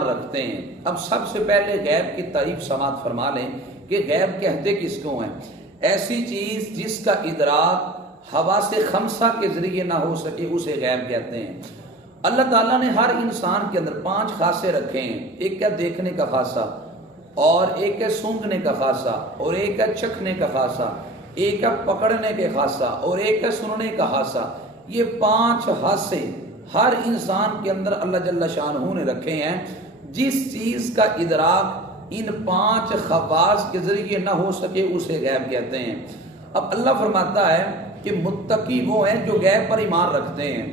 رکھتے ہیں۔ اب سب سے پہلے غیب کی تعریف سماعت فرما لیں کہ غیب کہتے کس کو ہیں؟ ایسی چیز جس کا ادراک حواس خمسہ کے ذریعے نہ ہو سکے اسے غیب کہتے ہیں۔ اللہ تعالیٰ نے ہر انسان کے اندر 5 خاصے رکھے ہیں۔ ایک ہے دیکھنے کا خاصہ، اور ایک ہے سونگھنے کا خاصہ، اور ایک ہے چکھنے کا خاصہ، ایک ہے پکڑنے کے خاصہ، اور ایک ہے سننے کا خاصہ۔ یہ 5 خاصے ہر انسان کے اندر اللہ جل شانہ نے رکھے ہیں۔ جس چیز کا ادراک ان 5 خواص کے ذریعے نہ ہو سکے اسے غیب کہتے ہیں۔ اب اللہ فرماتا ہے کہ متقی وہ ہیں جو غیب پر ایمان رکھتے ہیں۔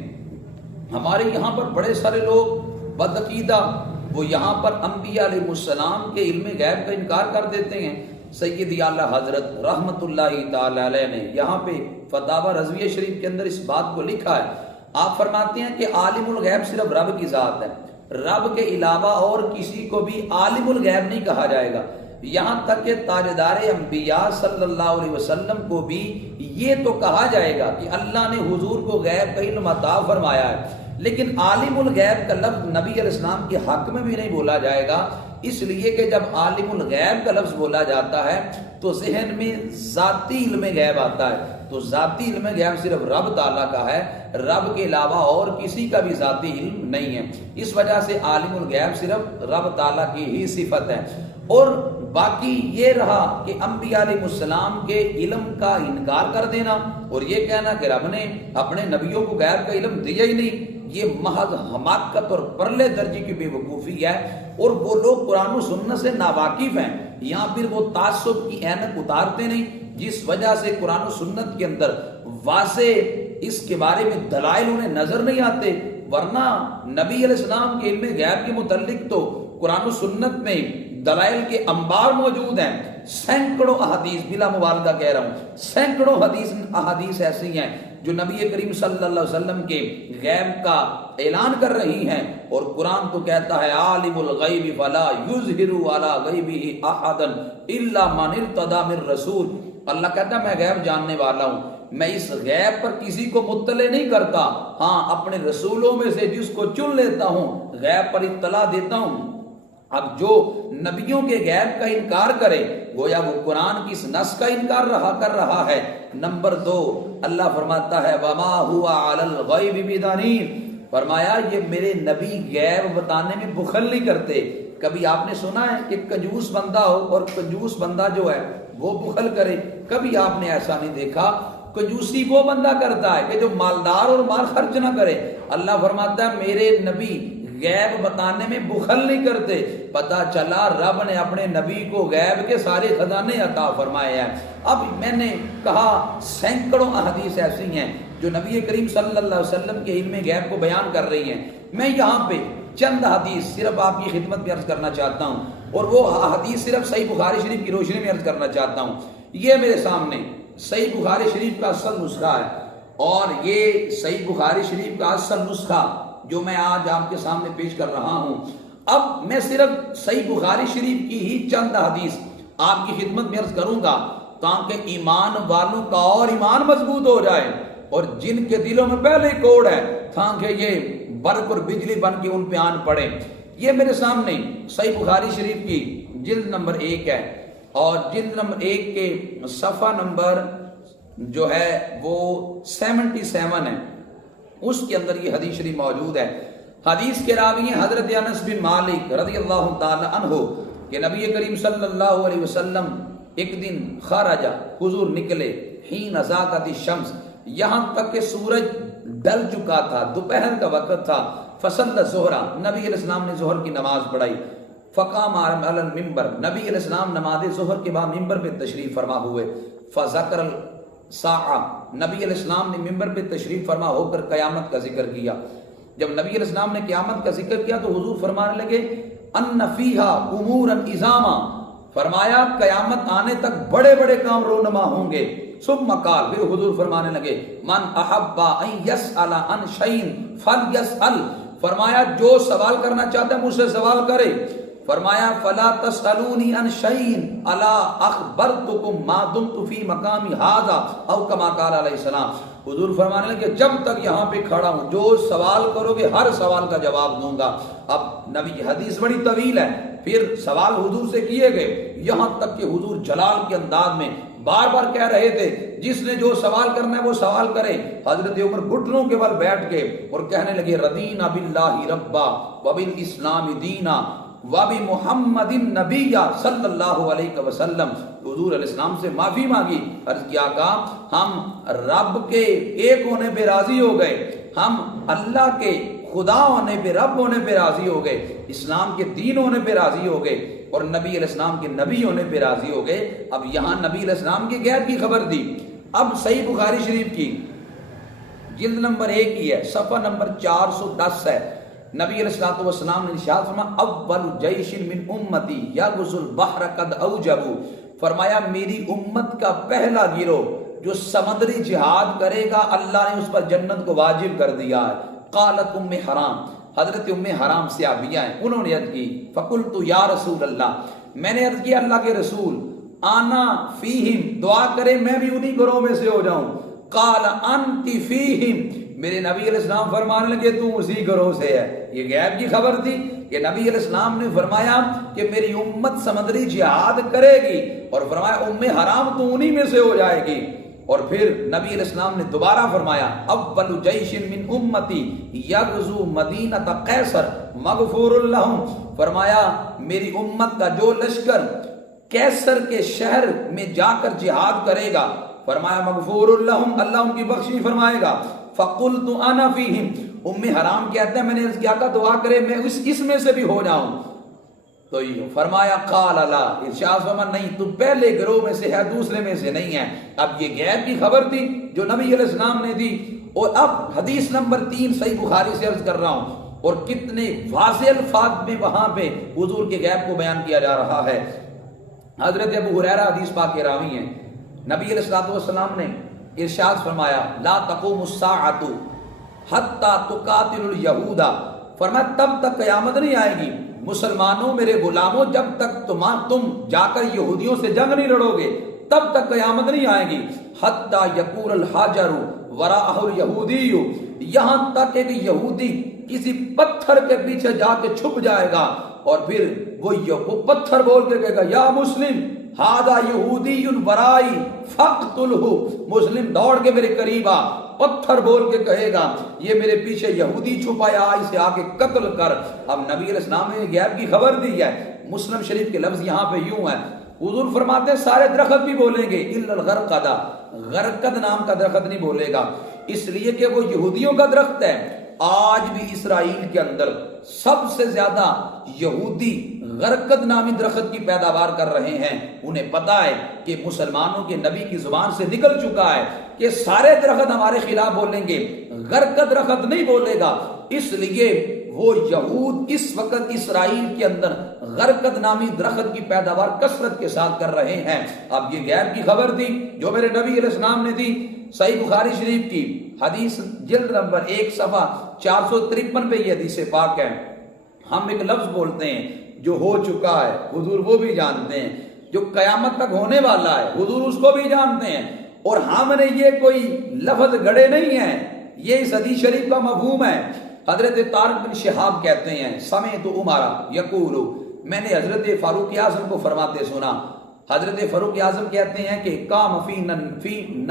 ہمارے یہاں پر بڑے سارے لوگ بدعقیدہ، وہ یہاں پر انبیاء علیہ السلام کے علم غیب کا انکار کر دیتے ہیں۔ سیدی اعلیٰ حضرت رحمت اللہ تعالی علیہ نے یہاں پہ فتاوی رضویہ شریف کے اندر اس بات کو لکھا ہے۔ آپ فرماتے ہیں کہ عالم الغیب صرف رب کی ذات ہے، رب کے علاوہ اور کسی کو بھی عالم الغیب نہیں کہا جائے گا۔ یہاں تک کہ تاجدار انبیاء صلی اللہ علیہ وسلم کو بھی یہ تو کہا جائے گا کہ اللہ نے حضور کو غیب کا علم عطا فرمایا ہے، لیکن عالم الغیب کا لفظ نبی علیہ السلام کے حق میں بھی نہیں بولا جائے گا، اس لیے کہ جب عالم الغیب کا لفظ بولا جاتا ہے تو ذہن میں ذاتی علم غیب آتا ہے، تو ذاتی علم غیب صرف رب تعالیٰ کا ہے، رب کے علاوہ اور کسی کا بھی ذاتی علم نہیں ہے۔ اس وجہ سے عالم الغیب صرف رب تعالیٰ کی ہی صفت ہے۔ اور باقی یہ رہا کہ انبیاء علیہ السلام کے علم کا انکار کر دینا اور یہ کہنا کہ رب نے اپنے نبیوں کو غیب کا علم دیا ہی نہیں، یہ محض حماقت اور پرلے درجے کی بے وقوفی ہے۔ اور وہ لوگ قرآن و سنت سے ناواقف ہیں، یہاں پھر وہ تعصب کی عینک اتارتے نہیں، جس وجہ سے قرآن و سنت کے اندر واضح اس کے بارے میں دلائل انہیں نظر نہیں آتے۔ ورنہ نبی علیہ السلام کے علم غیب کے متعلق تو قرآن و سنت میں دلائل کے انبار موجود ہیں، سینکڑوں احادیث، بلا مبالغہ کہہ رہا ہوں، سینکڑوں احادیث ایسی ہیں جو نبی کریم صلی اللہ علیہ وسلم کے غیب کا اعلان کر رہی ہیں۔ اور قرآن تو کہتا ہے عالم الغیب فلا یظہر علی غیبہ احدا الا من ارتضی من رسول۔ اللہ کہتا ہے میں غیب جاننے والا ہوں، میں اس غیب پر کسی کو مطلع نہیں کرتا، ہاں اپنے رسولوں میں سے جس کو چن لیتا ہوں غیب پر اطلاع دیتا ہوں۔ اب جو نبیوں کے غیب کا انکار کرے گویا وہ قرآن کی اس نص کا انکار کر رہا ہے۔ نمبر 2 اللہ فرماتا ہے وما هو علی الغیب بضنین، فرمایا یہ میرے نبی غیب بتانے میں بخل نہیں کرتے۔ کبھی آپ نے سنا ہے کہ کنجوس بندہ ہو اور کنجوس بندہ جو ہے وہ بخل کرے؟ کبھی آپ نے ایسا نہیں دیکھا۔ کنجوسی وہ بندہ کرتا ہے کہ جو مالدار اور مال خرچ نہ کرے۔ اللہ فرماتا ہے میرے نبی غیب بتانے میں بخل نہیں کرتے۔ پتا چلا رب نے اپنے نبی کو غیب کے سارے خزانے عطا فرمائے ہیں۔ اب میں نے کہا سینکڑوں احادیث ایسی ہیں جو نبی کریم صلی اللہ علیہ وسلم کے علم غیب کو بیان کر رہی ہیں۔ میں یہاں پہ چند حدیث صرف آپ کی خدمت میں عرض کرنا چاہتا ہوں، اور وہ حدیث صرف صحیح بخاری شریف کی روشنی میں عرض کرنا چاہتا ہوں۔ یہ میرے سامنے صحیح بخاری شریف کا اصل نسخہ ہے، اور یہ صحیح بخاری شریف کا اصل نسخہ جو میں آج آپ کے سامنے پیش کر رہا ہوں۔ اب میں صرف صحیح بخاری شریف کی ہی چند حدیث آپ کی خدمت میں عرض کروں گا تاکہ ایمان والوں کا اور ایمان مضبوط ہو جائے، اور جن کے دلوں میں پہلے ہی کوڑ ہے تاکہ یہ برق اور بجلی بن کے ان پہ آن پڑے۔ یہ میرے سامنے صحیح بخاری شریف کی جلد نمبر 1 ہے، اور جلد نمبر 1 کے صفحہ نمبر جو ہے وہ 77 ہے، اس کے اندر یہ حدیث شریف موجود ہے۔ حدیث کے راوی ہیں حضرت انس بن مالک رضی اللہ تعالی عنہ کہ نبی کریم صلی اللہ علیہ وسلم ایک دن خرج، حضور نکلے، حین زاغت الشمس، یہاں تک کہ سورج ڈل چکا تھا، دوپہر کا وقت تھا، فصلی الظہر، نبی علیہ السلام نے ظہر کی نماز پڑھائی، فقام علی المنبر، نبی علیہ السلام نماز ظہر کے بعد منبر پہ تشریف فرما ہوئے، فذکر الساعہ، نبی علیہ السلام نے منبر پہ تشریف فرما ہو کر قیامت کا ذکر کیا۔ جب نبی علیہ السلام نے قیامت کا ذکر کیا تو حضور فرمانے لگے ان فیہا امورا عظاما، فرمایا قیامت آنے تک بڑے بڑے کام رونما ہوں گے۔ ثم قال، پھر حضور فرمانے لگے من احب ان یسأل عن شیء فلیسأل، فرمایا جو سوال کرنا چاہتا ہے مجھ سے سوال کرے۔ فرمایا فلا تسألونی عن شیء الا اخبرتکم ما دمت فی مقامی ھذا، او کما قال علیہ السلام، حضور فرمانے لگے جب تک یہاں پہ کھڑا ہوں جو سوال کرو گے ہر سوال کا جواب دوں گا. اب نبی حدیث بڑی طویل ہے، پھر سوال حضور سے کیے گئے، یہاں تک کہ حضور جلال کے انداز میں بار بار کہہ رہے تھے جس نے جو سوال کرنا ہے وہ سوال کرے. حضرت عمر گھٹنوں کے بل بیٹھ کے اور کہنے لگے رضینا باللہ ربا وبالاسلام دینا وبمحمد النبی صلی اللہ علیہ وسلم. حضور علیہ السلام سے معافی مانگی، عرض کیا کہا ہم رب کے ایک ہونے پہ راضی ہو گئے، ہم اللہ کے خدا ہونے پہ رب ہونے پہ راضی ہو گئے، اسلام کے دین ہونے پہ راضی ہو گئے اور نبی علیہ السلام کے نبی ہونے پہ راضی ہو گئے. اب یہاں نبی علیہ السلام کے غیب کی خبر دی. اب صحیح بخاری شریف کی جلد نمبر 1 کی ہے، صفحہ نمبر 410 ہے. نبی علیہ السلام نے ارشاد فرمایا اول جیش من امتی یغزو البحر قد اوجبوا، فرمایا میری امت کا پہلا گروہ جو سمندری جہاد کرے گا اللہ نے اس پر جنت کو واجب کر دیا ہے. قالت ام حرام، حضرت ام حرام صحابیہ ہیں، انہوں نے عرض کی فقلت یا رسول اللہ، میں نے عرض کیا اللہ کے رسول آنا فیہم، دعا کرے میں بھی انہی گروہ میں سے ہو جاؤں. قال انت فیہم، میرے نبی علیہ السلام فرمانے لگے تو اسی گروہ سے ہے. یہ غیب کی خبر تھی کہ نبی علیہ السلام نے فرمایا کہ میری امت سمندری جہاد کرے گی اور فرمایا ام حرام تو انہی میں سے ہو جائے گی. اور پھر نبی علیہ السلام نے دوبارہ فرمایا اول جیش من امتی یغزو مدینہ قیصر مغفور لہم، فرمایا میری امت کا جو لشکر قیصر کے شہر میں جا کر جہاد کرے گا فرمایا مغفور لہم، اللہ ان کی بخشش فرمائے گا. فقلت انا فیہم، ام حرام کہتے ہیں میں نے عرض کیا تھا دعا کرے میں اس میں سے بھی ہو جاؤں. تو یہ فرمایا قال لا، ارشاد فرمایا نہیں تو پہلے گروہ میں سے ہے دوسرے میں سے نہیں ہے. اب یہ غیب کی خبر تھی جو نبی علیہ السلام نے دی. اور اب حدیث نمبر 3 صحیح بخاری سے عرض کر رہا ہوں اور کتنے واضح الفاظ میں وہاں پہ حضور کے غیب کو بیان کیا جا رہا ہے. حضرت ابو ہریرہ حدیث پاک کے راوی ہیں، نبی علیہ السلام نے ارشاد فرمایا لا تقوم الساعۃ حتی تقاتل الیہود، فرمایا تب تک قیامت نہیں آئے گی مسلمانوں میرے غلاموں جب تک تم جا کر یہودیوں سے جنگ نہیں لڑو گے تب تک قیامت نہیں آئے گی. حتی یقول الحجر وراءہ الیہودی، یہاں تک ایک یہودی کسی پتھر کے پیچھے جا کے چھپ جائے گا اور پھر وہ پتھر بول کے کہے گا یا مسلم ہذا یہودی ورائی فاقتلہ، مسلم دوڑ کے میرے قریب آ، پتھر بول کے کہے گا یہ میرے پیچھے یہودی چھپایا اسے آ کے قتل کر. اب نبی علیہ السلام نے غیب کی خبر دی ہے. مسلم شریف کے لفظ یہاں پہ یوں ہے، حضور فرماتے ہیں سارے درخت بھی بولیں گے الا الغرقد، غرقد نام کا درخت نہیں بولے گا اس لیے کہ وہ یہودیوں کا درخت ہے. آج بھی اسرائیل کے اندر سب سے زیادہ یہودی غرقد نامی درخت کی پیداوار کر رہے ہیں. انہیں پتا ہے کہ مسلمانوں کے نبی کی زبان سے نکل چکا ہے کہ سارے درخت ہمارے خلاف بولیں گے، غرقد درخت نہیں بولے گا. اس لیے وہ یہود اس وقت اسرائیل کے اندر غرقد نامی درخت کی پیداوار کثرت کے ساتھ کر رہے ہیں. اب یہ غیب کی خبر تھی جو میرے نبی علیہ السلام نے دی. صحیح بخاری شریف کی حدیث جلد نمبر 1 صفحہ 453 پہ یہ حدیث پاک ہے. ہم ایک لفظ بولتے ہیں جو ہو چکا ہے حضور وہ بھی جانتے ہیں، جو قیامت تک ہونے والا ہے حضور اس کو بھی جانتے ہیں، اور ہم نے یہ کوئی لفظ گڑے نہیں ہیں، یہ اس حدیث شریف کا مفہوم ہے. حضرت طارق بن شہاب کہتے ہیں سمعت عمر یقول، میں نے حضرت فاروق اعظم کو فرماتے سنا. حضرت فاروق اعظم کہتے ہیں کہ قام فینا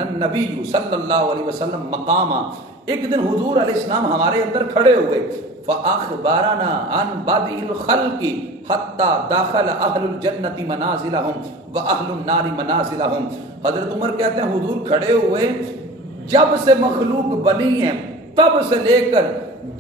النبی صلی اللہ علیہ وسلم مقاما، ایک دن حضور علیہ السلام ہمارے اندر کھڑے ہوئے. فاخبرنا عن بدء الخلق حتى دخل اہل الجنت منازلهم واہل النار منازلهم. حضرت عمر کہتے ہیں حضور کھڑے ہوئے جب سے مخلوق بنی ہے تب سے لے کر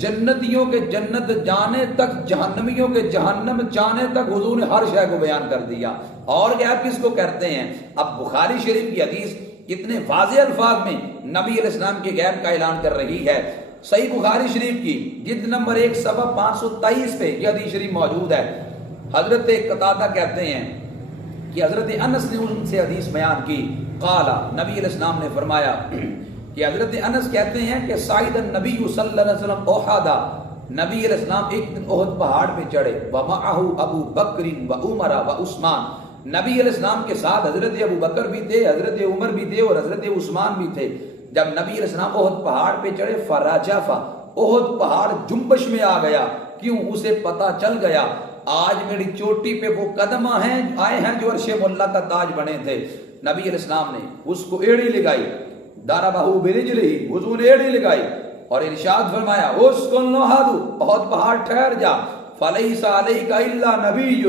جنتیوں کے جنت جانے تک جہنمیوں کے جہنم جانے تک حضور نے ہر شے کو بیان کر دیا. اور غیب کس کو کہتے ہیں؟ اب بخاری شریف کی حدیث کتنے واضح الفاظ میں نبی علیہ السلام کے غیب کا اعلان کر رہی ہے. صحیح بخاری شریف کی جلد نمبر 1 صفحہ 523 پہ یہ حدیث شریف موجود ہے. حضرت قتادہ کہتے ہیں کہ حضرت انس نے ان سے حدیث بیان کی. قال، نبی علیہ السلام نے فرمایا کہ حضرت انس کہتے ہیں کہ صعد النبی صلی اللہ علیہ وسلم احد، نبی علیہ السلام ایک دن احد پہاڑ پہ چڑھے. ومعه ابو بکر و عمر و عثمان، نبی علیہ السلام کے ساتھ حضرت ابو بکر بھی تھے، حضرت عمر بھی تھے اور حضرت عثمان بھی تھے. جب نبی علیہ السلام احد پہاڑ پہ چڑھے فرجف، احد پہاڑ جنبش میں آ گیا، کیوں؟ اسے پتا چل گیا آج میری چوٹی پہ وہ قدم آئے ہیں جو عرش مولا کا تاج بنے تھے۔ نبی علیہ السلام نے اس کو ایڑی لگائی، ضربہ برجلہ، حضور نے ایڑی لگائی اور ارشاد فرمایا اسکن احد، احد پہاڑ ٹھہر جا، فلیس علیک الا نبی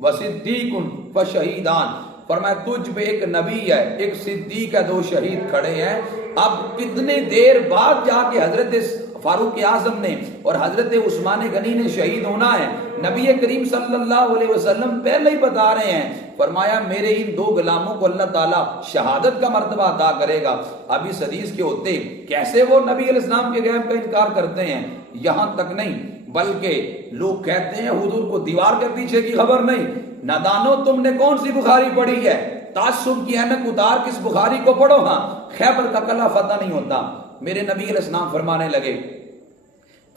وصدیق فشہیدان، فرمایا تجھ پہ ایک نبی ہے، ایک صدیق ہے، 2 شہید کھڑے ہیں۔ اب کتنے دیر بعد جا کے حضرت فاروق اعظم نے اور حضرت عثمان غنی نے شہید ہونا ہے، نبی کریم صلی اللہ علیہ وسلم پہلے ہی بتا رہے ہیں، فرمایا میرے ان 2 غلاموں کو اللہ تعالیٰ شہادت کا مرتبہ عطا کرے گا۔ اب اس حدیث کے ہوتے کیسے وہ نبی علیہ السلام کے غیب کا انکار کرتے ہیں؟ یہاں تک نہیں بلکہ لوگ کہتے ہیں حضور کو دیوار کے پیچھے کی خبر نہیں۔ نادانو تم نے کون سی بخاری پڑھی ہے؟ تعصب کی اینک اتار کس بخاری کو پڑھو، ہاں خیبر کا قلعہ فتح نہیں ہوتا۔ میرے نبی علیہ السلام فرمانے لگے،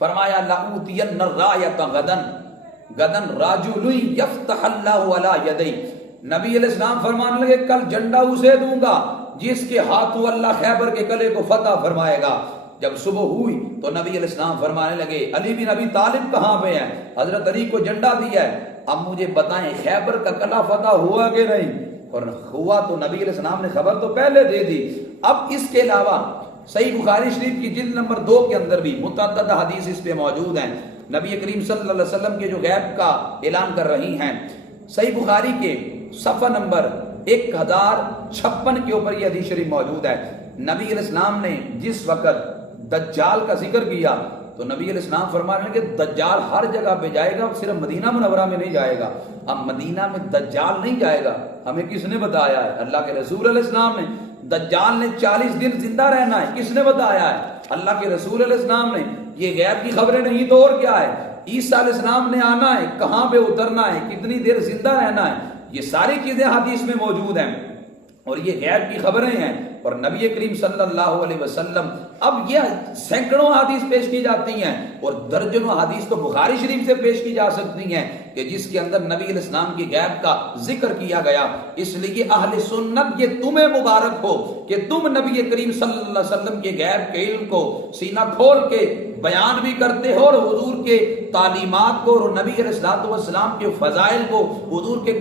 فرمایا لَأُوتِيَنَّ الرَّايَةَ غَدًا رَجُلٌ يَفْتَحُ اللَّهُ عَلَى يَدَيْهِ، نبی علیہ السلام فرمانے لگے کل جھنڈا اسے دوں گا جس کے ہاتھوں اللہ خیبر کے قلعے کو فتح فرمائے گا۔ جب صبح ہوئی تو نبی علیہ السلام فرمانے لگے علی بن ابی طالب کہاں پہ ہیں؟ حضرت علی کو جھنڈا دیا ہے، اب مجھے بتائیں خیبر کا قلعہ فتح ہوا کہ نہیں؟ اور ہوا تو نبی علیہ السلام نے خبر تو پہلے دے دی۔ اب اس کے علاوہ صحیح بخاری شریف کی جلد نمبر 2 کے اندر بھی متعدد حدیث اس پہ موجود ہیں، نبی کریم صلی اللہ علیہ وسلم کے جو غیب کا اعلان کر رہی ہیں۔ صحیح بخاری کے صفحہ نمبر 1056 کے اوپر یہ حدیث شریف موجود ہے۔ نبی علیہ السلام نے جس وقت دجال کا ذکر کیا تو نبی علیہ السلام فرما رہے ہیں کہ دجال ہر جگہ پہ جائے گا، صرف مدینہ منورہ میں نہیں جائے گا۔ اب مدینہ میں دجال نہیں جائے گا، ہمیں کس نے بتایا ہے؟ اللہ کے رسول علیہ السلام نے۔ دجال نے 40 دن زندہ رہنا ہے، کس نے بتایا ہے؟ اللہ کے رسول علیہ السلام نے۔ یہ غیب کی خبریں نہیں تو اور کیا ہے؟ عیسیٰ علیہ السلام نے آنا ہے، کہاں پہ اترنا ہے، کتنی دیر زندہ رہنا ہے، یہ ساری چیزیں حدیث میں موجود ہیں اور یہ غیب کی خبریں ہیں۔ اور نبی کریم صلی اللہ علیہ وسلم، اب یہ سینکڑوں حدیث پیش کی جاتی ہیں اور درجنوں حدیث تو بخاری شریف سے پیش کی جا سکتی ہیں کہ جس کے اندر نبی علیہ السلام کی غیب کا ذکر کیا گیا۔ اس لیے اہل سنت یہ تمہیں مبارک ہو کہ تم نبی کریم صلی اللہ علیہ وسلم کے غیب کے علم کو سینہ کھول کے بیان بھی کرتے ہو اور حضور کے تعلیمات کو اور نبی علیہ السلام کے فضائل کو، حضور کے